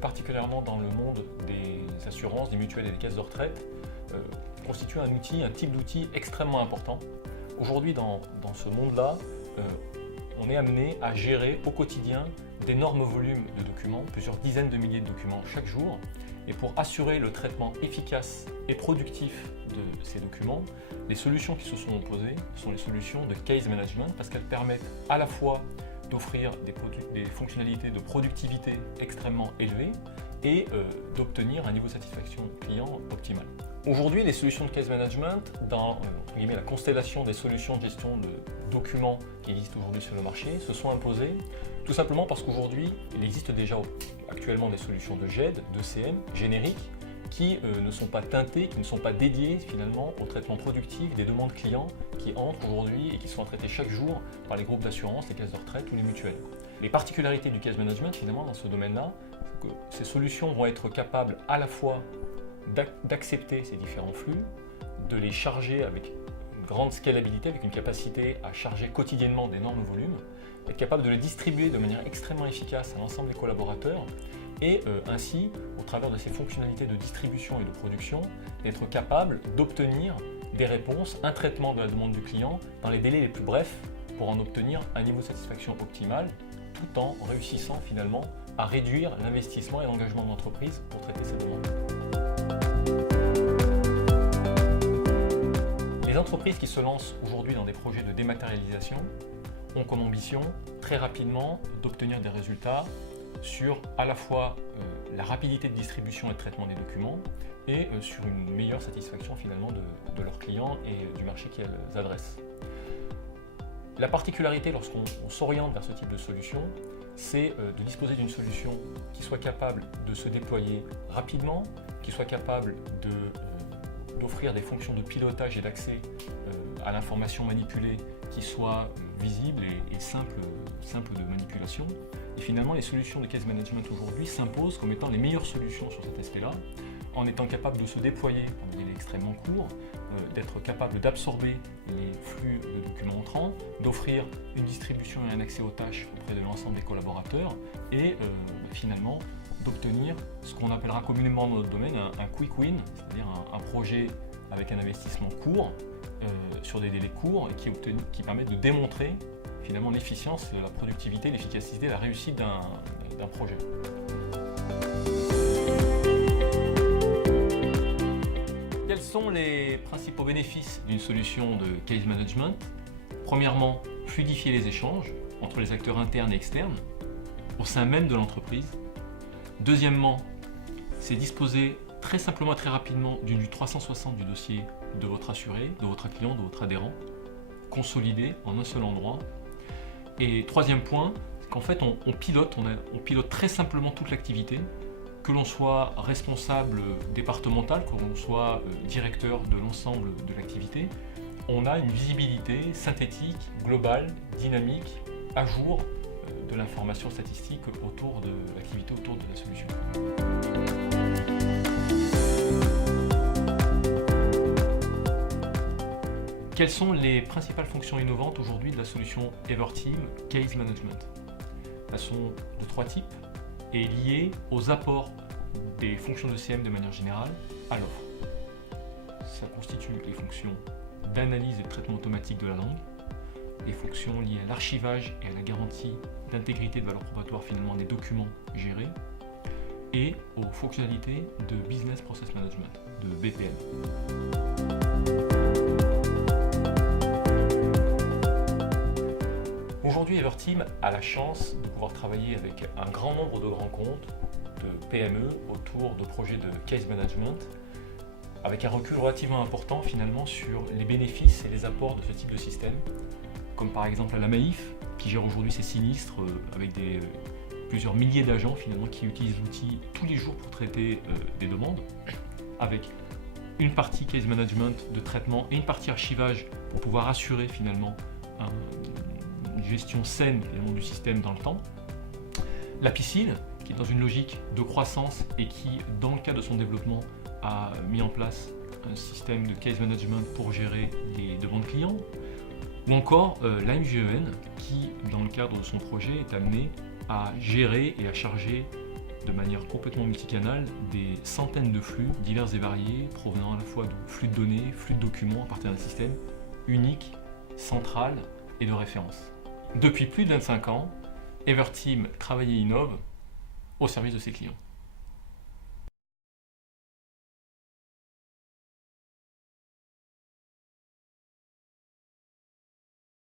plus particulièrement dans le monde des assurances, des mutuelles et des caisses de retraite, constitue un type d'outil extrêmement important. Aujourd'hui, dans ce monde-là, on est amené à gérer au quotidien d'énormes volumes de documents, plusieurs dizaines de milliers de documents chaque jour. Et pour assurer le traitement efficace et productif de ces documents, les solutions qui se sont opposées sont les solutions de case management parce qu'elles permettent à la fois d'offrir des fonctionnalités de productivité extrêmement élevées et d'obtenir un niveau de satisfaction client optimal. Aujourd'hui, les solutions de case management, dans la constellation des solutions de gestion de documents qui existent aujourd'hui sur le marché, se sont imposées tout simplement parce qu'aujourd'hui, il existe déjà actuellement des solutions de GED, de CM, génériques, qui ne sont pas teintées, qui ne sont pas dédiées finalement au traitement productif des demandes clients qui entrent aujourd'hui et qui sont traitées chaque jour par les groupes d'assurance, les caisses de retraite ou les mutuelles. Les particularités du case management finalement dans ce domaine-là, c'est que ces solutions vont être capables à la fois d'accepter ces différents flux, de les charger avec une grande scalabilité, avec une capacité à charger quotidiennement d'énormes volumes, être capable de les distribuer de manière extrêmement efficace à l'ensemble des collaborateurs et ainsi, au travers de ces fonctionnalités de distribution et de production, d'être capable d'obtenir des réponses, un traitement de la demande du client dans les délais les plus brefs pour en obtenir un niveau de satisfaction optimal, tout en réussissant finalement à réduire l'investissement et l'engagement de l'entreprise pour traiter ces demandes. Les entreprises qui se lancent aujourd'hui dans des projets de dématérialisation ont comme ambition très rapidement d'obtenir des résultats sur à la fois la rapidité de distribution et de traitement des documents et sur une meilleure satisfaction finalement de leurs clients et du marché qu'elles adressent. La particularité lorsqu'on s'oriente vers ce type de solution, c'est de disposer d'une solution qui soit capable de se déployer rapidement, qui soit capable d'offrir des fonctions de pilotage et d'accès à l'information manipulée qui soient visibles et simples de manipulation. Et finalement, les solutions de case management aujourd'hui s'imposent comme étant les meilleures solutions sur cet aspect-là, en étant capable de se déployer en un délai extrêmement court, d'être capable d'absorber les flux de documents entrants, d'offrir une distribution et un accès aux tâches auprès de l'ensemble des collaborateurs et finalement d'obtenir ce qu'on appellera communément dans notre domaine un quick win, c'est-à-dire un projet avec un investissement court, sur des délais courts et qui permettent de démontrer finalement l'efficience, la productivité, l'efficacité, la réussite d'un projet. Quels sont les principaux bénéfices d'une solution de case management? Premièrement, fluidifier les échanges entre les acteurs internes et externes au sein même de l'entreprise. Deuxièmement, c'est disposer très simplement et très rapidement d'une vue 360 du dossier de votre assuré, de votre client, de votre adhérent, consolidé en un seul endroit. Et troisième point, c'est qu'en fait on pilote très simplement toute l'activité, que l'on soit responsable départemental, que l'on soit directeur de l'ensemble de l'activité, on a une visibilité synthétique, globale, dynamique, à jour de l'information statistique autour de l'activité, autour de la solution. Quelles sont les principales fonctions innovantes aujourd'hui de la solution Everteam Case Management? Elles sont de trois types et liées aux apports des fonctions de CM de manière générale à l'offre. Ça constitue les fonctions d'analyse et de traitement automatique de la langue, les fonctions liées à l'archivage et à la garantie d'intégrité de valeur probatoire finalement des documents gérés et aux fonctionnalités de Business Process Management, de BPM. Aujourd'hui, Everteam a la chance de pouvoir travailler avec un grand nombre de grands comptes, de PME, autour de projets de case management, avec un recul relativement important finalement sur les bénéfices et les apports de ce type de système, comme par exemple à la Maïf, qui gère aujourd'hui ses sinistres avec plusieurs milliers d'agents finalement qui utilisent l'outil tous les jours pour traiter des demandes, avec une partie case management de traitement et une partie archivage pour pouvoir assurer finalement une gestion saine du système dans le temps. La piscine, qui est dans une logique de croissance et qui, dans le cadre de son développement, a mis en place un système de case management pour gérer les demandes clients. Ou encore l'AMGEN, qui, dans le cadre de son projet, est amené à gérer et à charger de manière complètement multicanale des centaines de flux divers et variés provenant à la fois de flux de données, flux de documents à partir d'un système unique, central et de référence. Depuis plus de 25 ans, Everteam travaille et innove au service de ses clients.